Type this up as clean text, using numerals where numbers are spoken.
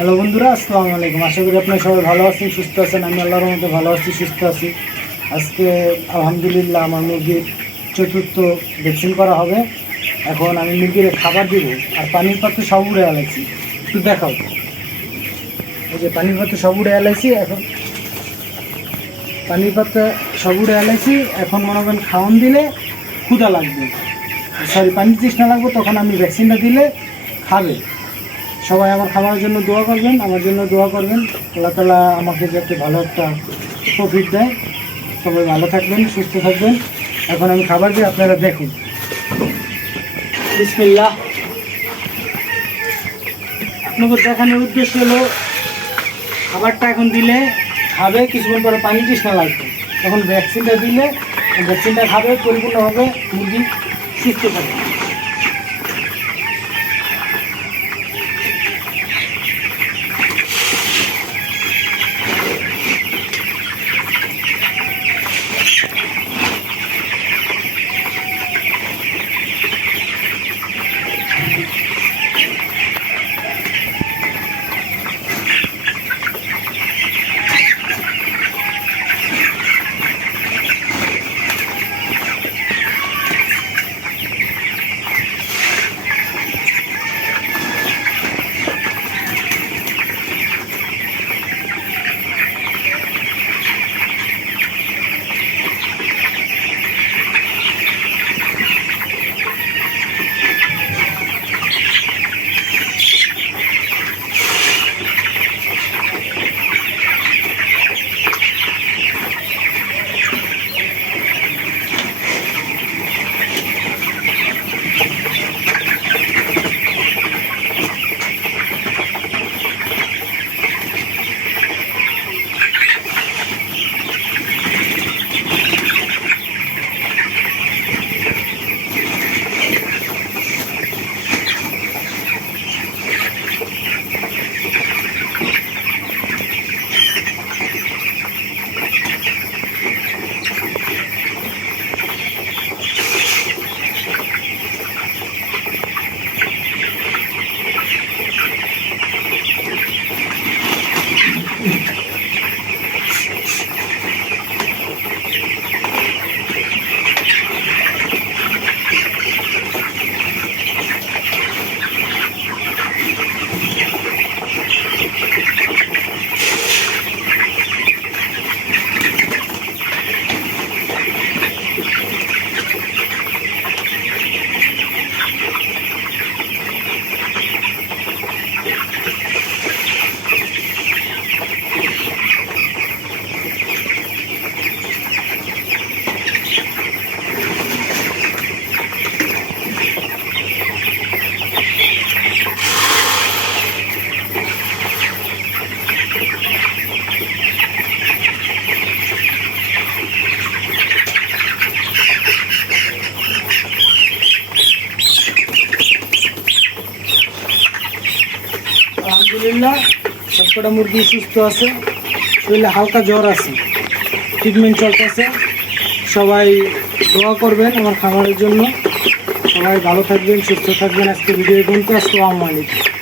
Hello বন্ধুরা, আসসালামু আলাইকুম। আশা করি আপনারা সবাই ভালো আছেন, সুস্থ আছেন। আমি আল্লাহর মধ্যে ভালো আছি, সুস্থ আছি। আজকে আলহামদুলিল্লাহ আমার মুরগির চতুর্থ ভ্যাকসিন করা হবে। এখন আমি মুরগির খাবার দিব, আর পানির পাত্র সব উড়ে আলাইছি। একটু দেখাও, এই যে পানির পাত্র সব উড়ে আলাইছি। এখন পানির পাত্র সব উড়ে আলাইছি। এখন মনে করেন খাওয়ান দিলে ক্ষুধা লাগবে, পানির তৃষ্ণা লাগবে, তখন আমি ভ্যাকসিনটা দিলে খাবে। সবাই আমার খাবারের জন্য দোয়া করবেন, আমার জন্য দোয়া করবেন। আল্লাহ তাআলা আমাকে যাতে ভালো একটা প্রফিট দেয়। সবাই ভালো থাকবেন, সুস্থ থাকবেন। এখন আমি খাবার দিই, আপনারা দেখুন। বিসমিল্লাহ। আপনাকে দেখানোর উদ্দেশ্য হলো খাবারটা এখন দিলে খাবে, কিছুক্ষণ পরে পানি তৃষ্ণা লাগবে, তখন ভ্যাকসিনটা দিলে ভ্যাকসিনটা খাবে, পরিপূর্ণভাবে মুরগি সুস্থ থাকবে। আলহামদুলিল্লাহ সবকটা মুরগি সুস্থ আছে, শরীরে হালকা জ্বর আছে, ট্রিটমেন্ট চলতেছে। সবাই দোয়া করবেন আমার খাবারের জন্য। সবাই ভালো থাকবেন, সুস্থ থাকবেন। আজকে ভিডিও পর্যন্ত। আসসালামু আলাইকুম।